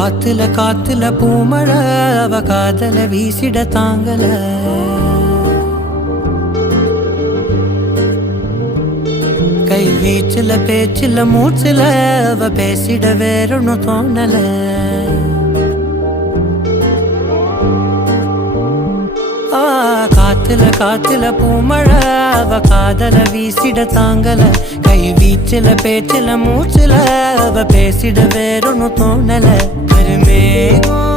காத்துல காத்துல பூமழை அவ காதல வீசிட தாங்கல கை வீச்சுல பேச்சுல மூச்சுல அவ பேசிட வேறொன்னு தோணல காத்துல காத்துல பூமழை அவ காதல வீசிட தாங்கல கை வீச்சுல பேச்சுல மூச்சுல அவ பேசிட வேறொன்னு தோணல கருமேகம்